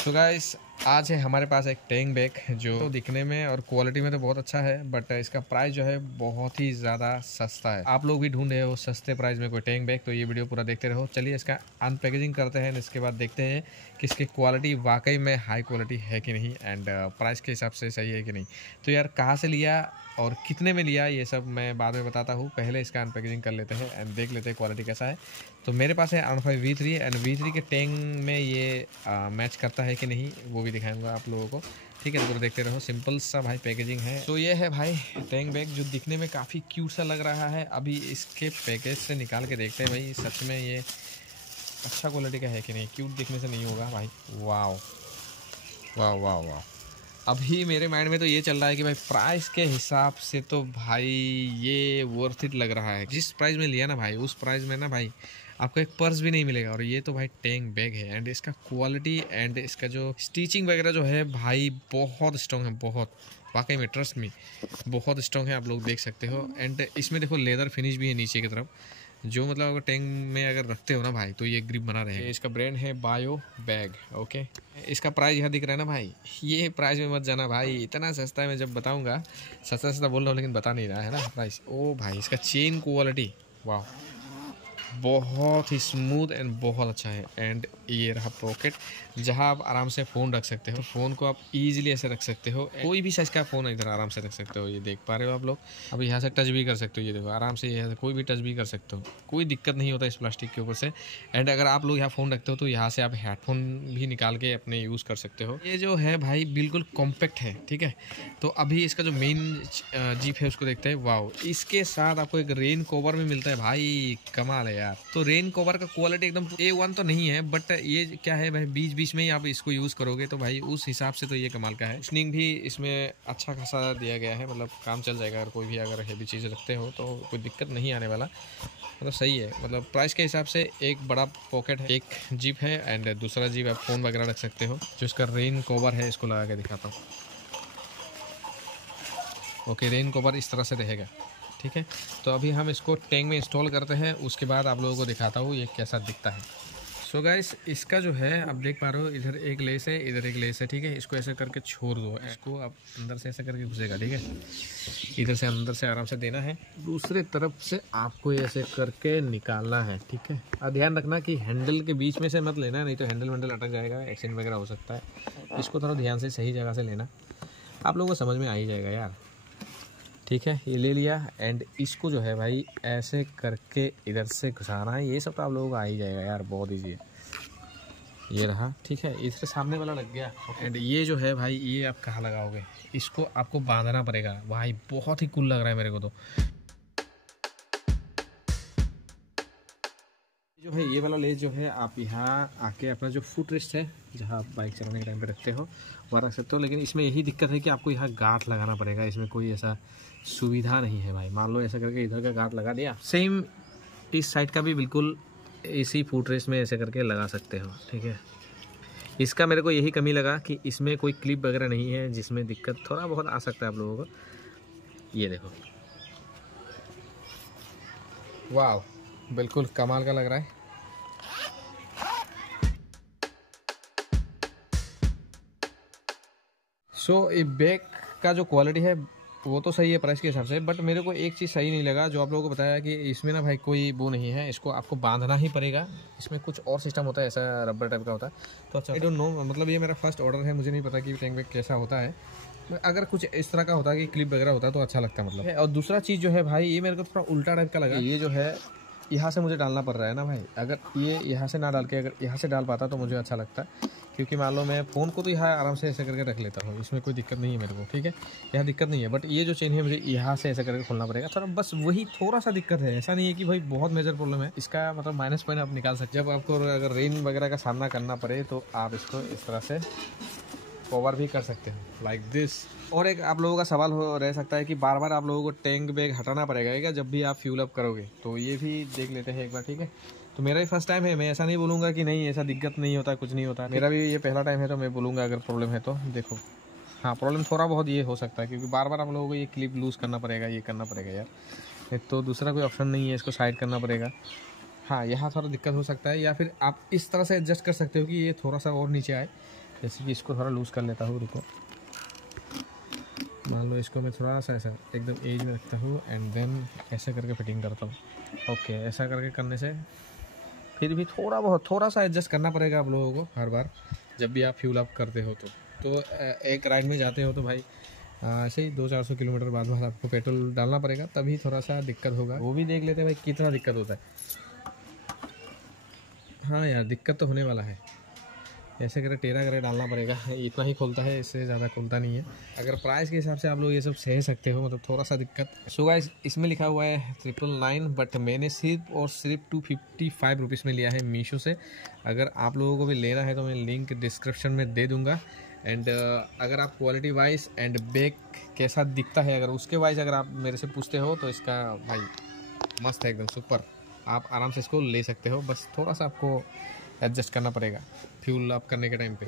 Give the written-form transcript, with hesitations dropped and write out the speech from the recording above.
तो गाइस आज है हमारे पास एक टैंक बैग जो तो दिखने में और क्वालिटी में तो बहुत अच्छा है, बट इसका प्राइस जो है बहुत ही ज़्यादा सस्ता है। आप लोग भी ढूंढ रहे हो सस्ते प्राइस में कोई टैंक बैग, तो ये वीडियो पूरा देखते रहो। चलिए इसका अनपैकेजिंग करते हैं, इसके बाद देखते हैं कि इसकी क्वालिटी वाकई में हाई क्वालिटी है कि नहीं एंड प्राइस के हिसाब से सही है कि नहीं। तो यार कहाँ से लिया और कितने में लिया ये सब मैं बाद में बताता हूँ। पहले इसका अनपैकेजिंग कर लेते हैं एंड देख लेते हैं क्वालिटी कैसा है। तो मेरे पास है R15 V3 एंड V3 के टैंक में ये मैच करता है कि नहीं वो भी दिखाऊंगा आप लोगों को। ठीक है, तो देखते रहो। सिंपल सा भाई पैकेजिंग है। तो ये है भाई टैंक बैग जो दिखने में काफ़ी क्यूट सा लग रहा है। अभी इसके पैकेज से निकाल के देखते हैं भाई सच में ये अच्छा क्वालिटी का है कि नहीं। क्यूट दिखने से नहीं होगा भाई। वाह वाह वाह वाह। अभी मेरे माइंड में तो ये चल रहा है कि भाई प्राइस के हिसाब से तो भाई ये वर्थ इट लग रहा है। जिस प्राइस में लिया ना भाई उस प्राइस में ना भाई आपको एक पर्स भी नहीं मिलेगा। और ये तो भाई टैंक बैग है एंड इसका क्वालिटी एंड इसका जो स्टिचिंग वगैरह जो है भाई बहुत स्ट्रॉन्ग है, बहुत वाकई में ट्रस्ट में बहुत स्ट्रॉन्ग है। आप लोग देख सकते हो एंड इसमें देखो लेदर फिनिश भी है नीचे की तरफ, जो मतलब अगर टैंक में अगर रखते हो ना भाई तो ये ग्रिप बना रहेगा। इसका ब्रांड है बायो बैग। ओके, इसका प्राइस यहाँ दिख रहा है ना भाई, ये प्राइस में मत जाना भाई, इतना सस्ता है। मैं जब बताऊंगा सस्ता सस्ता बोल रहा हूँ लेकिन बता नहीं रहा है ना प्राइस। ओ भाई इसका चेन क्वालिटी वाह बहुत ही स्मूथ एंड बहुत अच्छा है। एंड ये रहा पॉकेट जहां आप आराम से फ़ोन रख सकते हो। फ़ोन को आप इजीली ऐसे रख सकते हो, कोई भी साइज़ का फ़ोन इधर आराम से रख सकते हो। ये देख पा रहे हो आप लोग। अब यहाँ से टच भी कर सकते हो, ये देखो आराम से यहाँ से कोई भी टच भी कर सकते हो, कोई दिक्कत नहीं होता इस प्लास्टिक के ऊपर से। एंड अगर आप लोग यहाँ फ़ोन रखते हो तो यहाँ से आप हेडफोन भी निकाल के अपने यूज़ कर सकते हो। ये जो है भाई बिल्कुल कॉम्पैक्ट है। ठीक है, तो अभी इसका जो मेन जीप है उसको देखते हैं। वाह, इसके साथ आपको एक रेन कवर भी मिलता है भाई, कमाल है यार। तो रेन कवर का क्वालिटी एकदम A1 तो नहीं है, बट ये क्या है भाई बीच बीच में ही आप इसको यूज़ करोगे तो भाई उस हिसाब से तो ये कमाल का है। कुशनिंग भी इसमें अच्छा खासा दिया गया है, मतलब काम चल जाएगा। अगर कोई भी अगर हैवी चीज़ रखते हो तो कोई दिक्कत नहीं आने वाला, मतलब सही है। मतलब प्राइस के हिसाब से एक बड़ा पॉकेट है, एक जीप है एंड दूसरा जीप आप फ़ोन वगैरह रख सकते हो। जो इसका रेन कवर है इसको लगा के दिखाता हूँ। ओके, रेन कवर इस तरह से रहेगा। ठीक है, तो अभी हम इसको टैंक में इंस्टॉल करते हैं, उसके बाद आप लोगों को दिखाता हूँ ये कैसा दिखता है। सो गाइस इसका जो है आप देख पा रहे हो, इधर एक लेस है इधर एक लेस है। ठीक है, इसको ऐसे करके छोड़ दो, इसको आप अंदर से ऐसे करके घुसेगा। ठीक है, इधर से अंदर से आराम से देना है, दूसरे तरफ से आपको ऐसे करके निकालना है। ठीक है, और ध्यान रखना कि हैंडल के बीच में से मत लेना, नहीं तो हैंडल वैंडल अटक जाएगा, एक्सीडेंट वगैरह हो सकता है। इसको थोड़ा ध्यान से सही जगह से लेना, आप लोगों को समझ में आ ही जाएगा यार। ठीक है, ये ले लिया एंड इसको जो है भाई ऐसे करके इधर से घुसाना है। ये सब तो आप लोगों को आ ही जाएगा यार, बहुत ईजी है। ये रहा। ठीक है, इसके सामने वाला लग गया एंड ये जो है भाई ये आप कहाँ लगाओगे, इसको आपको बांधना पड़ेगा भाई। बहुत ही कूल लग रहा है मेरे को तो। जो है ये वाला लेस जो है आप यहाँ आके अपना जो फुट रेस्ट है जहाँ आप बाइक चलाने के टाइम पे रखते हो वहाँ रख सकते हो। लेकिन इसमें यही दिक्कत है कि आपको यहाँ गांठ लगाना पड़ेगा, इसमें कोई ऐसा सुविधा नहीं है भाई। मान लो ऐसा करके इधर का गांठ लगा दिया, सेम इस साइड का भी बिल्कुल इसी फुट रेस्ट में ऐसे करके लगा सकते हो। ठीक है, इसका मेरे को यही कमी लगा कि इसमें कोई क्लिप वगैरह नहीं है, जिसमें दिक्कत थोड़ा बहुत आ सकता है आप लोगों को। ये देखो, वाह बिल्कुल कमाल का लग रहा है। सो ये बैग का जो क्वालिटी है वो तो सही है प्राइस के हिसाब से, बट मेरे को एक चीज़ सही नहीं लगा जो आप लोगों को बताया कि इसमें ना भाई कोई वो नहीं है, इसको आपको बांधना ही पड़ेगा। इसमें कुछ और सिस्टम होता है, ऐसा रबर टाइप का होता है। तो अच्छा, आई डोंट नो, मतलब ये मेरा फर्स्ट ऑर्डर है, मुझे नहीं पता कि टैंक बैग कैसा होता है। अगर कुछ इस तरह का होता है कि क्लिप वगैरह होता है तो अच्छा लगता है मतलब। और दूसरा चीज़ जो है भाई ये मेरे को थोड़ा उल्टा टाइप का लगा। ये जो है यहाँ से मुझे डालना पड़ रहा है ना भाई, अगर ये यहाँ से ना डाल के अगर यहाँ से डाल पाता तो मुझे अच्छा लगता, क्योंकि मान लो मैं फ़ोन को तो यहाँ आराम से ऐसे करके रख लेता हूँ, इसमें कोई दिक्कत नहीं है मेरे को। ठीक है, यहाँ दिक्कत नहीं है, बट ये जो चेन है मुझे यहाँ से ऐसे करके खोलना पड़ेगा थोड़ा, बस वही थोड़ा सा दिक्कत है। ऐसा नहीं है कि भाई बहुत मेजर प्रॉब्लम है, इसका मतलब माइनस पॉइंट आप निकाल सकते। जब आपको अगर रेन वगैरह का सामना करना पड़े तो आप इसको इस तरह से कवर भी कर सकते हो लाइक दिस। और एक आप लोगों का सवाल हो रह सकता है कि बार बार आप लोगों को टैंक बैग हटाना पड़ेगा क्या जब भी आप फ्यूल अप करोगे, तो ये भी देख लेते हैं एक बार। ठीक है, तो मेरा ही फर्स्ट टाइम है, मैं ऐसा नहीं बोलूँगा कि नहीं ऐसा दिक्कत नहीं होता, कुछ नहीं होता। मेरा भी ये पहला टाइम है, तो मैं बोलूँगा अगर प्रॉब्लम है तो देखो। हाँ, प्रॉब्लम थोड़ा बहुत ये हो सकता है क्योंकि बार बार आप लोगों को ये क्लिप लूज़ करना पड़ेगा, ये करना पड़ेगा यार, तो दूसरा कोई ऑप्शन नहीं है, इसको साइड करना पड़ेगा। हाँ, यहाँ थोड़ा दिक्कत हो सकता है, या फिर आप इस तरह से एडजस्ट कर सकते हो कि ये थोड़ा सा और नीचे आए जैसे कि इसको थोड़ा लूज़ कर लेता हूँ, रुको। मान लो इसको मैं थोड़ा सा ऐसा एकदम एज में रखता हूँ एंड देन ऐसा करके फिटिंग करता हूँ। ओके, ऐसा करके करने से फिर भी थोड़ा सा एडजस्ट करना पड़ेगा आप लोगों को हर बार जब भी आप फ्यूल अप करते हो तो एक राइड में जाते हो तो भाई ऐसे ही 200-400 किलोमीटर बाद आपको पेट्रोल डालना पड़ेगा, तभी थोड़ा सा दिक्कत होगा। वो भी देख लेते हैं भाई कितना दिक्कत होता है। हाँ यार, दिक्कत तो होने वाला है। ऐसे करे टेढ़ा करे डालना पड़ेगा, इतना ही खोलता है, इससे ज़्यादा खोलता नहीं है। अगर प्राइस के हिसाब से आप लोग ये सब सह सकते हो, मतलब थोड़ा सा दिक्कत। सो गाइस, इसमें लिखा हुआ है 999, बट मैंने सिर्फ 255 रुपीज़ में लिया है मीशो से। अगर आप लोगों को भी लेना है तो मैं लिंक डिस्क्रिप्शन में दे दूँगा। एंड अगर आप क्वालिटी वाइज एंड बैग कैसा दिखता है, अगर उसके वाइज अगर आप मेरे से पूछते हो तो इसका भाई मस्त है, एकदम सुपर। आप आराम से इसको ले सकते हो, बस थोड़ा सा आपको एडजस्ट करना पड़ेगा फ्यूल अप करने के टाइम पे।